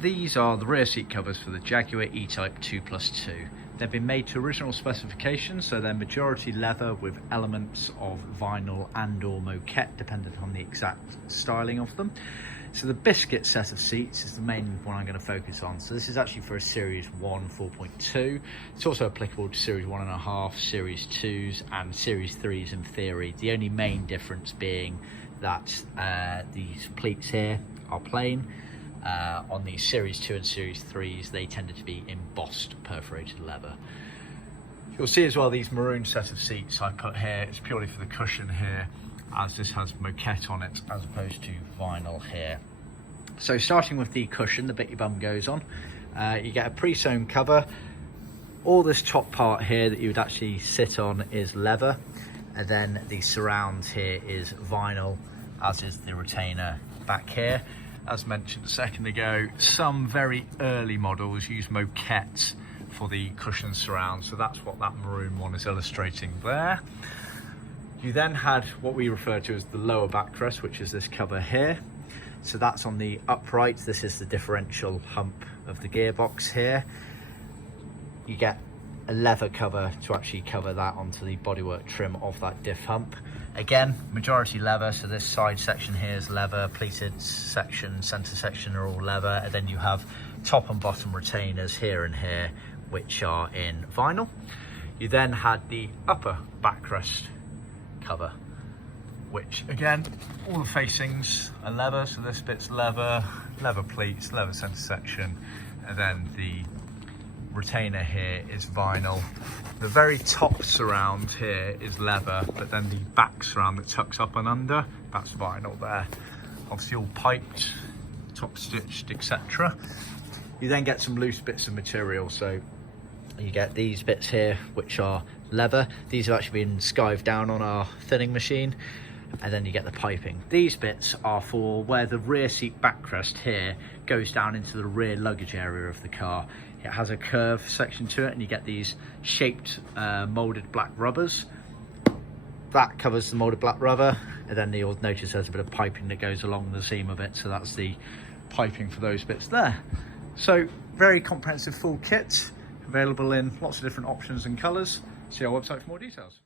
These are the rear seat covers for the Jaguar E Type 2+2. They've been made to original specifications, so they're majority leather with elements of vinyl and or moquette, depending on the exact styling of them. So the biscuit set of seats is the main one I'm going to focus on. So this is actually for a Series 1 4.2. It's also applicable to Series 1.5, Series 2s and Series 3s in theory. The only main difference being that these pleats here are plain. On the Series 2 and Series 3s, they tended to be embossed perforated leather. You'll see as well these maroon set of seats I put here, it's purely for the cushion here, as this has moquette on it as opposed to vinyl here. So starting with the cushion, the bit your bum goes on, you get a pre-sewn cover. All this top part here that you would actually sit on is leather, and then the surround here is vinyl, as is the retainer back here. As mentioned a second ago, some very early models use moquette for the cushion surround, so that's what that maroon one is illustrating there. You then had what we refer to as the lower backrest, which is this cover here. So that's on the upright. This is the differential hump of the gearbox here. You get a leather cover to actually cover that onto the bodywork trim of that diff hump. Again, majority leather, so this side section here is leather, pleated section, center section are all leather, and then you have top and bottom retainers here and here, which are in vinyl. You then had the upper backrest cover, which again, all the facings are leather, so this bit's leather, leather pleats, leather center section, and then the retainer here is vinyl. The very top surround here is leather, but then the back surround that tucks up and under, that's vinyl there. Obviously all piped, top stitched, etc. You then get some loose bits of material, so you get these bits here which are leather. These have actually been skived down on our thinning machine, and then you get the piping. These bits are for where the rear seat backrest here goes down into the rear luggage area of the car. It has a curve section to it, and you get these shaped molded black rubbers. That covers the molded black rubber, and then you'll notice there's a bit of piping that goes along the seam of it, so that's the piping for those bits there. So very comprehensive full kit, available in lots of different options and colours. See our website for more details.